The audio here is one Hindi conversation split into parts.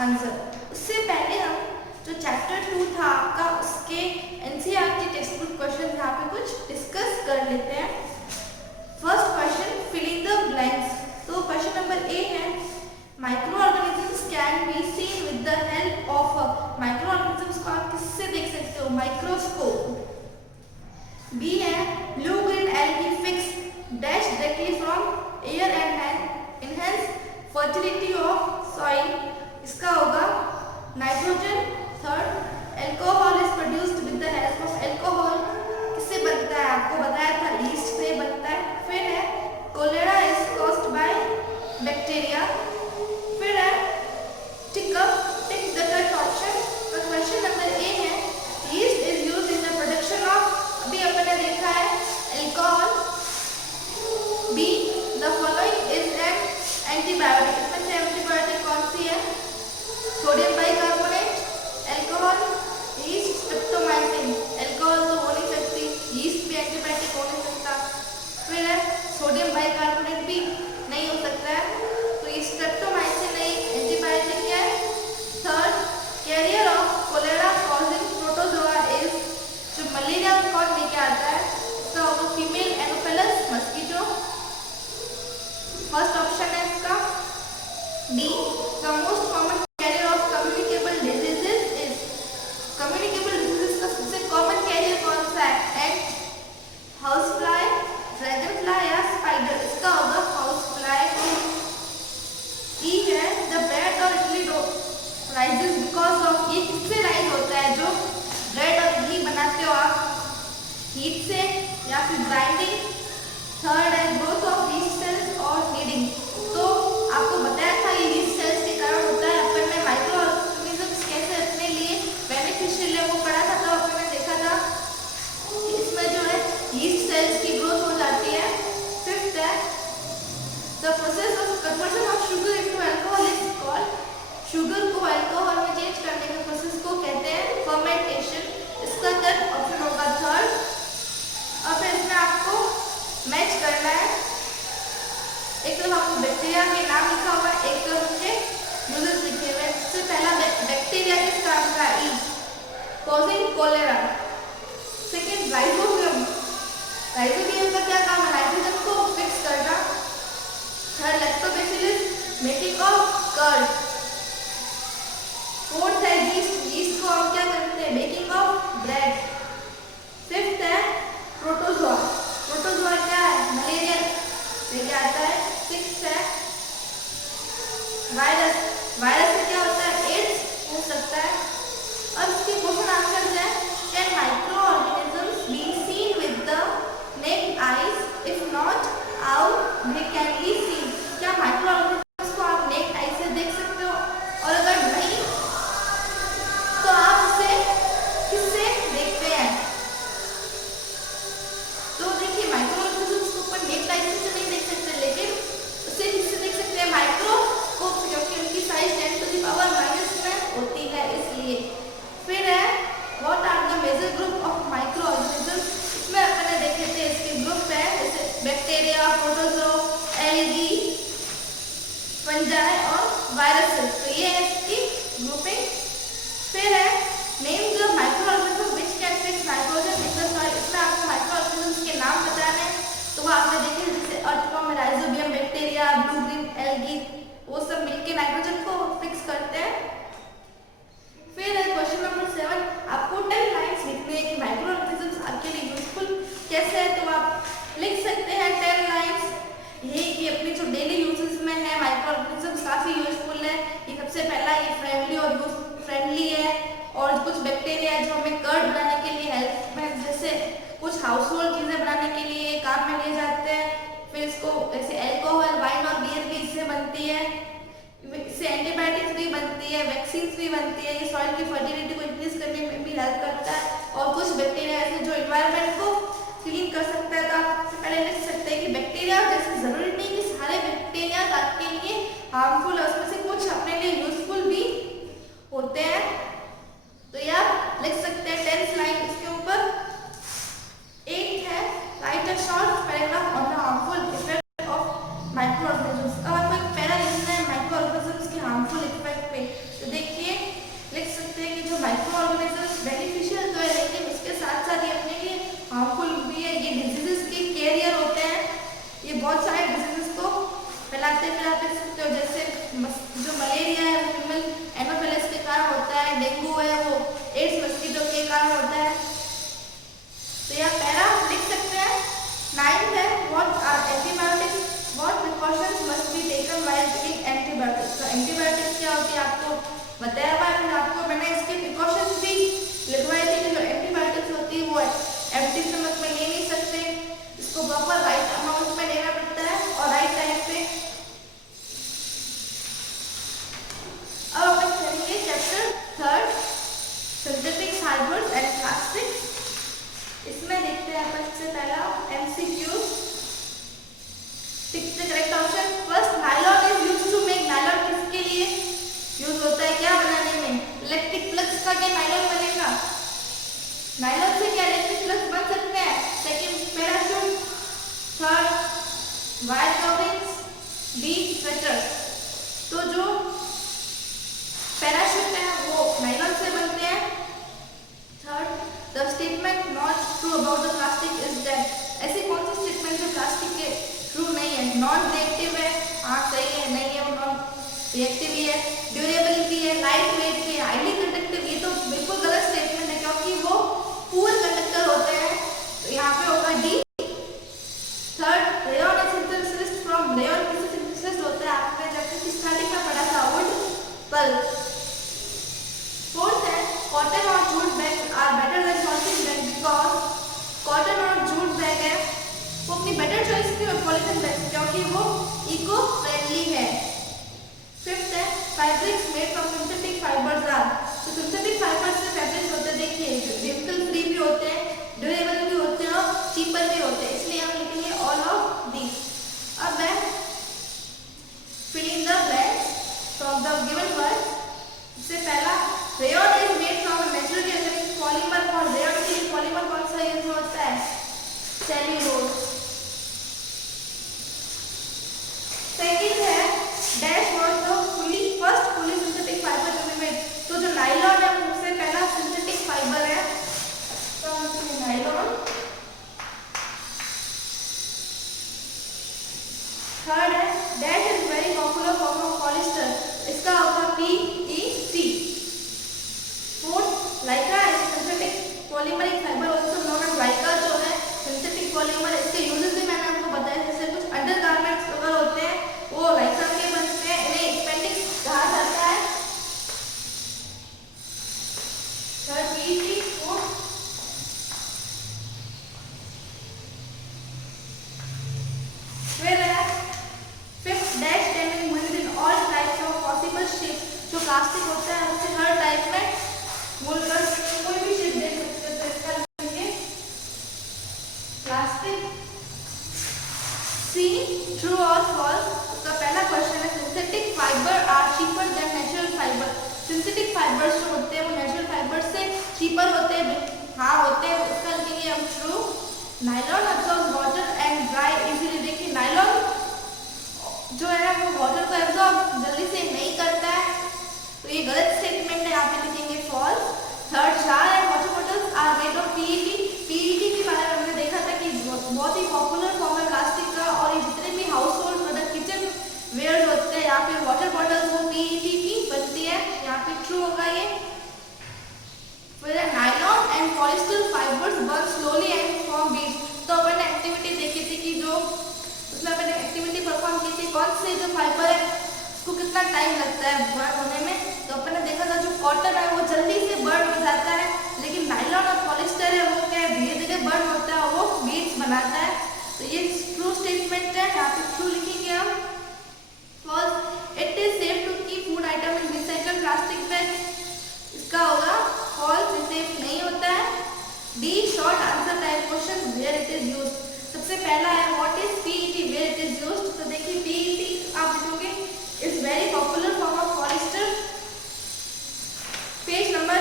आंसर। उससे पहले हम जो चैप्टर 2 था आपका, उसके एनसीईआरटी टेक्स्ट बुक क्वेश्चन यहाँ पे कुछ डिस्कस कर लेते हैं। First question, fill in the blanks. तो क्वेश्चन नंबर ए है, micro organisms can be seen with the help of. Micro organisms को आप किससे देख सकते हो? माइक्रोस्कोप। बी है, blue green algae fix dash directly from air and enhance fertility of soil. इसका होगा nitrogen. Third, alcohol is produced with the help of. Alcohol किससे बनता है? आपको बताया था, ईस्ट से बनता है। फिर है, cholera is caused by bacteria. फिर है, टिक द करेक्ट ऑप्शन। तो क्वेश्चन नंबर ए है, yeast is used in the production of. अभी अपन ने देखा है alcohol. B, the following is an antibiotic. इसमें से एंटीबायोटिक कौन सी है? Sodium bicarbonate, alcohol, yeast, streptomycin. Alcohol तो हो नहीं सकती, ईस्ट भी एंटीबायोटिक हो नहीं सकता। फिर है, सोडियम बाइकार्बोनेट भी नहीं हो सकता है, तो ये स्ट्रेप्टोमाइसिन नहीं एंटीबायोटिक है। Third, carrier of cholera causing protozoa is. जो मलेरिया कौन लेके आता है? इसका होगा female anopheles mosquito. First option है इसका D, the most common carrier of communicable diseases is. Communicable diseases का सबसे कॉमन कैरियर कौन सा है? Ant, house fly, dragon fly या स्पाइडर। इसका होगा हाउस फ्लाई। ई है, द ब्रेड और idli dough rises because of. ये किससे राइज होता है? जो ब्रेड और इडली बनाते हो आप, हीट से या फिर ग्राइंडिंग। थर्ड है, ग्रोथ ऑफ यीस्ट सेल्स और हीटिंग। तो आपको बताया था ये यीस्ट सेल्स के कारण होता है। अपन ने माइक्रो ऑर्गेनिजम्स कैसे अपने लिए बेनिफिशियल है वो पढ़ा था, तो अपन ने देखा था कि इसमें जो है यीस्ट सेल्स की ग्रोथ हो जाती है। फिफ्थ है, the process of conversion of sugar into alcohol is called. Sugar को अल्कोहल में चेंज करने के प्रोसेस को कहते हैं फर्मेंटेशन। इसका करेक्ट ऑप्शन होगा थर्ड। और फिर इसमें आपको मैच करना है, एक तो आपको बैक्टीरिया के नाम लिखा हुआ है, एक तो उनके यूजेस लिखे हुए हैं। सबसे पहला बैक्टीरिया किस काम का? E, causing cholera. Second, rhizobium. Rhizobium का क्या काम है? नाइट्रोजन को फिक्स करना। Third, lactobacillus making of curd. Fourth है, यीस्ट। यीस्ट को हम क्या करते हैं? Making of bread. फिफ्थ है, प्रोटोजोआ। प्रोटोजोआ क्या है? मलेरिया लेके आता है। सिक्स्थ है, वायरस। वायरस से क्या होता है? एड्स हो सकता है। और इसके क्वेश्चन आंसर है, can micro organisms be seen with the naked eyes? If not, how they can be seen? क्या माइक्रो ऑर्गेनिजम्स को आप नेक्ड आई से देख सकते हो? और अगर नहीं तो आप उसे किससे देखते हैं? तो देखिए, माइक्रो ऑर्गेनिजम्स को अपन नेक्ड आई से नहीं देख सकते, लेकिन उसे किससे देख सकते हैं? माइक्रोस्कोप से, क्योंकि उनकी साइज 10⁻⁻ में होती है, इसलिए। फिर है, what are the major group of micro organisms? इसमें अपन ने देखे थे इसके ग्रुप है, जैसे बैक्टीरिया, प्रोटोजोआ, एल्गी, फंजाई और वायरसेस। तो ये है इसकी ग्रुपिंग। फिर है, name the micro organism which can fix nitrogen in the soil. इसमें आपको माइक्रो ऑर्गेनिजम्स के नाम बताने हैं, तो वो आपने देखे, जैसे earthworm, rhizobium, bacteria, blue green algae, वो सब मिलके नाइट्रोजन को फिक्स करते हैं। फिर है क्वेश्चन नंबर 7, आपको 10 लाइन्स लिखने हैं कि माइक्रो ऑर्गेनिजम्स आपके लिए यूजफुल कैसे है। तो आप लिख सकते हैं 10 लाइन्स, ये कि अपने जो डेली यूजेस में है माइक्रो ऑर्गेनिजम्स काफ़ी यूजफुल है। ये सबसे पहला, ये फ्रेंडली और यूज फ्रेंडली है। और कुछ बैक्टीरिया है जो हमें कर्ड बनाने के लिए हेल्प में, जैसे कुछ हाउस होल्ड चीज़ें बनाने के लिए काम में लिए जाते हैं। फिर इसको जैसे अल्कोहल, वाइन और बियर भी इससे बनती है। इससे एंटीबायोटिक्स भी बनती है, वैक्सीन्स भी बनती है। ये सॉइल की फर्टिलिटी को इंक्रीज करने में भी हेल्प करता है। और कुछ बैक्टीरिया ऐसे जो इन्वायरमेंट को क्लीन कर सकता है। तो आप सबसे पहले लिख सकते हैं कि बैक्टीरिया, जैसे जरूरी नहीं कि सारे बैक्टीरिया आपके लिए हार्मफुल है, उसमें से कुछ अपने लिए यूजफुल भी होते हैं। तो ये आप लिख सकते हैं 10 लाइन इसके ऊपर। 8 है, right a short paragraph on the harmful effect of micro organisms. अब आपको एक पैरा लिखना है माइक्रो ऑर्गेनिजम्स के हार्मफुल इफेक्ट पे। तो ऑर्गेनिजम्स बेनिफिशियल तो है, लेकिन उसके साथ साथ ये अपने लिए हार्मफुल भी है। ये डिजीजेस के कैरियर होते हैं, ये बहुत सारे डिजीजेस को फैलाते हैं। आप देख सकते हो जैसे जो मलेरिया है वो फीमेल एनोफिलिस के कारण होता है, डेंगू है वो एड्स मस्कीटो के कारण होता है। तो यह पहला लिख सकते हैं। 9th है what are antibiotics, what precautions must be taken while taking antibiotics. तो एंटीबायोटिक्स क्या होती है आपको बताया हुआ है, आपको मैंने इसके प्रिकॉशंस भी लिखवाए थे कि जो एंटीबायोटिक्स होती है वो एम्प्टी स्टमक में ले नहीं सकते, इसको प्रॉपर राइट अमाउंट में लेना पड़ता है और राइट टाइम पे। अब अपन करेंगे chapter 3 synthetic fibres and plastics. इसमें देखते हैं अपन सबसे पहला MCQ. Tick the correct option. First, nylon is used to make. Nylon किसके लिए यूज होता है, क्या बनाने में? इलेक्ट्रिक प्लग्स का क्या नायलॉन बनेगा? नायलॉन से क्या इलेक्ट्रिक प्लग्स बन सकते हैं? Second, parachute. Third, wire coverings. D, sweaters. तो जो पैराशूट है वो नायलॉन से बनते हैं। Third, the statement not true about the plastic is that. ऐसी कौन सी स्टेटमेंट जो प्लास्टिक के ट्रू नहीं है? नॉन रिएक्टिव है, हाँ सही है, नहीं है वो नॉन रिएक्टिव ही है, ड्यूरेबल भी है, लाइट वेट भी है, हाईली कंडक्टिव। ये तो बिल्कुल गलत स्टेटमेंट है क्योंकि वो पुअर कंडक्टर होते हैं, तो यहाँ पे होगा D. Third, rayon is synthesised from. Rayon किससे सिंथेसिस्ड होता है? आपने जब स्टार्टिंग में पढ़ा था, वुड पल्प। फोर्थ है, कॉटन और jute bag are better than polythene bag because. Cotton और जूट बैग है वो अपनी बेटर चॉइस की पॉलिथीन बैग क्योंकि वो इको फ्रेंडली है। फिफ्थ है, fabrics made from synthetic fibres are. तो सिंथेटिक फाइबर्स से फैब्रिक्स होते हैं, देखिए केमिकल फ्री भी होते हैं, ड्यूरेबल भी होते हैं और चीपर भी होते हैं, इसलिए हम लिखेंगे ऑल ऑफ दीज। अब है fill in the blanks from the given words. सबसे पहला, rayon is made from naturally organic polymer. और रेयॉन के लिए पॉलीमर कौन सा यूज होता है? सेल्यूलोज। सेकंड है, dash was the first fully synthetic fibre to be made. तो जो नायलॉन है वो सबसे पहला सिंथेटिक फाइबर है, तो हम नायलॉन। थर्ड है, dash is very popular form of polyester. इसका होगा PET। Fourth, Lycra is synthetic polymeric fibre also known as Lycra. जो है सिंथेटिक पॉलीमर, इसके यूजेस भी मैंने आपको बताया। जैसे कुछ अंडरगारमेंट्स अगर होते हैं वो लाइका के बनते हैं, इन्हें स्पेंडिक्स कहा जाता है। Third, PET। Fourth, fifth, dash can be moulded in all types of possible shape. जो प्लास्टिक होता है उससे हर टाइप में मोल्ड कर कोई भी शेप दे सकते हैं, तो इसका लिखेंगे प्लास्टिक। सी, ट्रू और फॉल्स। उसका पहला क्वेश्चन है, synthetic fibre are cheaper than natural fibre. Synthetic fibres जो होते हैं वो नेचुरल फाइबर से चीपर होते हैं, हाँ होते हैं, उसका लिखेंगे हम true. Nylon absorbs water and dry easily. देखिए नायलॉन जो है वो वाटर को एब्सॉर्ब जल्दी से नहीं करता है, तो ये गलत स्टेटमेंट है, यहाँ पे लिखेंगे false. Third, jar and water bottles are made of PET। PET के बारे में हमने देखा था कि बहुत ही पॉपुलर फॉर्म है प्लास्टिक का, और ये जितने भी household product kitchenware होते हैं या फिर वाटर बॉटल्स वो PET की बनती है, यहाँ पे ट्रू होगा ये। फिर nylon and polyester fibres burn slowly and form beads. तो अपन ने एक्टिविटी देखी थी कि जो उसमें मैंने एक्टिविटी परफॉर्म की थी, कौन से जो फाइबर है उसको कितना टाइम लगता है बर्न होने में। तो अपन ने देखा था जो कॉटन है वो जल्दी से बर्न हो जाता है, लेकिन नायलॉन और पॉलिस्टर है वो क्या है धीरे धीरे बर्न होता है और वो बीड्स बनाता है। तो ये ट्रू स्टेटमेंट है, यहाँ पे ट्रू लिखेंगे हम। First, it is safe to keep food item in recycled plastic bags. इसका होगा फॉल्स, सेफ नहीं होता है। D, short answer type question where it is used. सबसे पहला है what is PET where it is used. तो देखिए PET आप लिखोगे is very popular form of polyester. Page number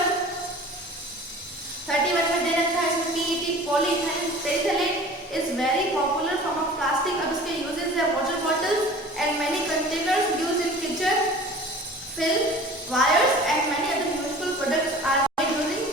31 में दे रखा है, इसमें PET polyethylene terephthalate is very popular form of plastic. अब इसके यूजेस है water bottles and many containers used in kitchen, fill, wires and many other useful products are made using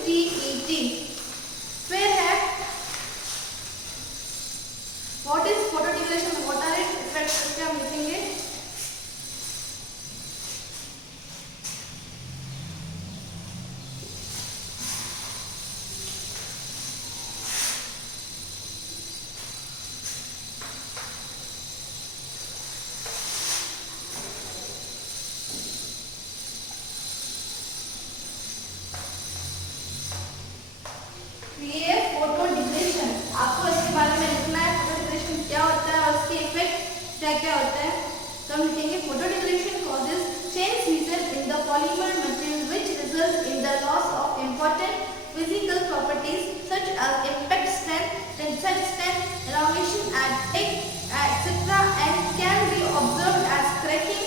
ये है फोटो डिग्रेडेशन। आपको इसके बारे में लिखना है, फोटो डिग्रेडेशन क्या होता है और उसके इफेक्ट क्या क्या होते हैं। तो हम लिखेंगे photo degradation causes change season in the polymer material which results in the loss of important physical properties such as impact strength, tensile strength, elongation and thick, etc. and can be observed as cracking,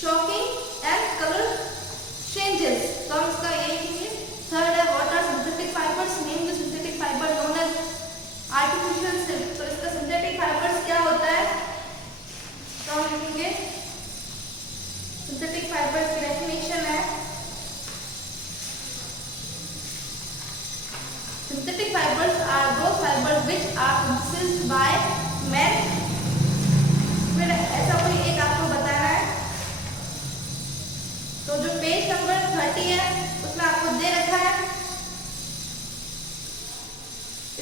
shocking and color changes। तो हम इसका ये लिखेंगे। थर्ड है what are synthetic fibers? Name the synthetic fiber known as artificial silk। तो इसका synthetic fibers क्या होता है? तो हम लिखेंगे synthetic fibers की definition है synthetic fibers are those fibers which are synthesized by man। फिर ऐसा कोई एक आपको बताना है। तो जो पेज नंबर 30 है उसमें आपको दे रखा है,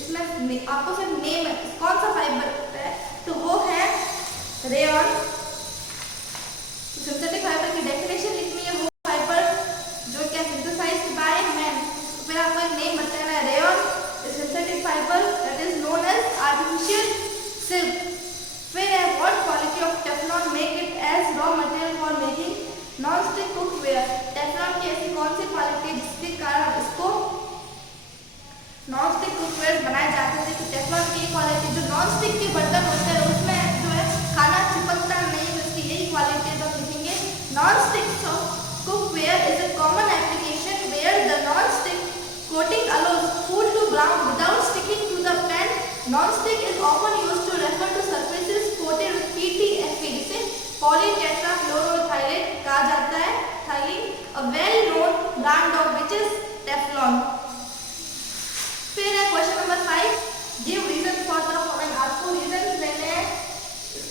इसमें आपको सिर्फ नेम कौन सा फाइबर है तो वो है रेयॉन। सिंथेटिक फाइबर की डेफिनेशन लिखनी है, वो फाइबर जो क्या सिंथेसाइज्ड बाय मैन। फिर आपको एक नेम बताना है rayon synthetic fibre that is known as artificial silk. फिर है what quality of Teflon make it as raw material for making non stick cookware. Teflon की ऐसी कौन सी क्वालिटी है जिसके कारण इसको नॉन स्टिक कुकवेयर बनाए जाते थे। तो टेफ्लॉन की क्वालिटी जो नॉन स्टिक के बर्तन होते हैं उसमें जो है खाना चिपकता नहीं, उसकी यही क्वालिटी है। तो लिखेंगे non stick cookware is a common application where the non stick coating allows food to brown without sticking to the pan. Non-stick is often used to refer to surfaces coated with PTFE जिसे polytetrafluoroethylene कहा जाता है, ethylene, a well-known brand of which is Teflon। फिर है question number 5, give reason for the following। आपको रीजन देने हैं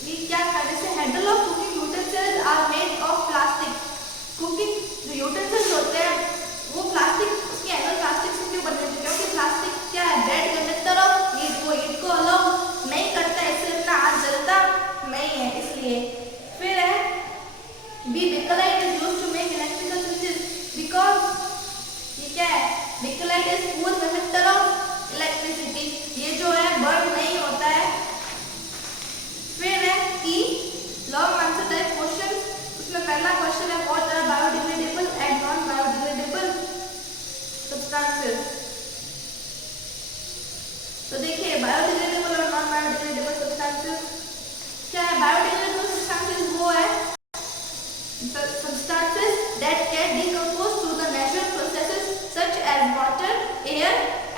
कि क्या करने से handle of cooking utensils are made of plastic. Cooking जो यूटेंसिल्स होते हैं वो प्लास्टिक, उसके हैंडल प्लास्टिक से क्यों बनते हैं? क्योंकि प्लास्टिक क्या है डेड कंडक्टर ऑफ हीट को अलाउ नहीं करता है, इससे अपना हाथ जलता नहीं है इसलिए। फिर है B bakelite is used to make electrical switches because ये क्या है bakelite is poor conductor of electricity, ये जो है बर्न नहीं होता है। फिर है E long answer type question, उसमें पहला क्वेश्चन है what are biodegradable and non biodegradable substances. तो देखिए बायोडिग्रेडेबल और नॉन बायोडिग्रेडेबल सब्सटेंसेस क्या है। बायोडिग्रेडेबल सब्सटेंसेस वो है substances that can decompose through the natural processes such as water, air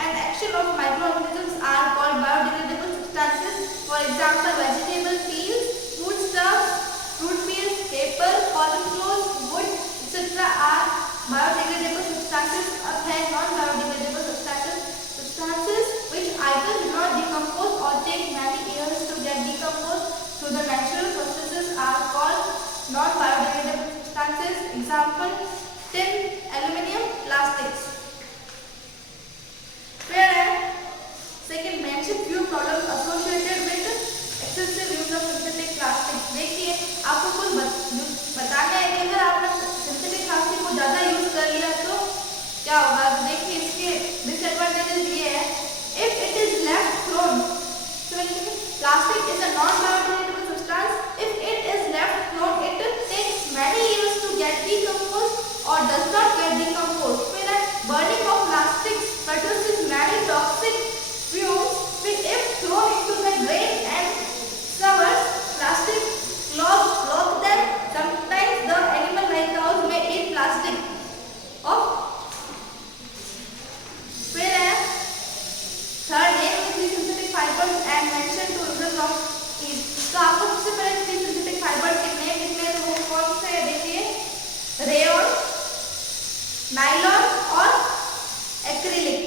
and action of microorganisms are called biodegradable substances। For example, vegetable peels, foodstuffs, fruit peels, paper, cotton clothes, wood etc. are biodegradable substances। अब है non-biodegradable substances which either do not decompose or take many years to get decomposed through the natural processes are called non-biodegradable substances। Example, tin, aluminium, plastics। फिर है second, mention few problems associated with excessive use of synthetic plastic। देखिए आपको कुछ बताना है कि अगर आपने सिंथेटिक प्लास्टिक को ज़्यादा यूज कर लिया तो क्या होगा। देखिए इसके डिसएडवांटेजेस ये है if it is left thrown। Plastic is a non-biodegradable substance। If it is left thrown, it takes many years to get decomposed or does not get decomposed। फिर है burning of plastics produces many toxic fumes। फिर if thrown into the drain and sewers, plastic clog them। Sometimes the animal like cows may eat plastic of। फिर है third, name the three synthetic fibers and mention two uses of each। तो आपको सबसे पहले थ्री सिंथेटिक फाइबर्स के नेम लिखने हैं, तो वो कौन से है देखिए रेयॉन, नायलॉन और एक्रिलिक।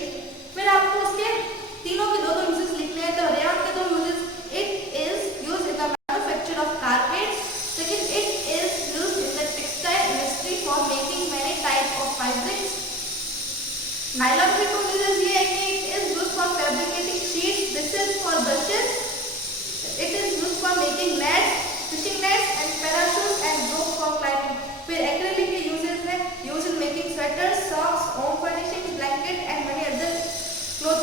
फिर आपको उसके तीनों के दो यूजेस लिखने हैं। तो रेयॉन के दो uses, it is used in the manufacture of carpet. Second, it is used in the textile industry for making many type of fabrics. Nylon के दो यूजेस ये है कि it is used for fabricating sheets, this is for brushes. It is used for making nets, fishing nets and parachutes and ropes for climbing। फिर acrylic के uses है used in making sweaters, socks, home furnishings, blanket and many other clothing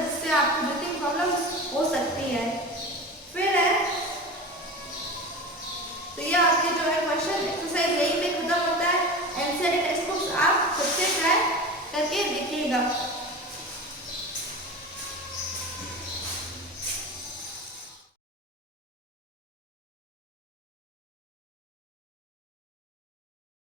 जिससे आपको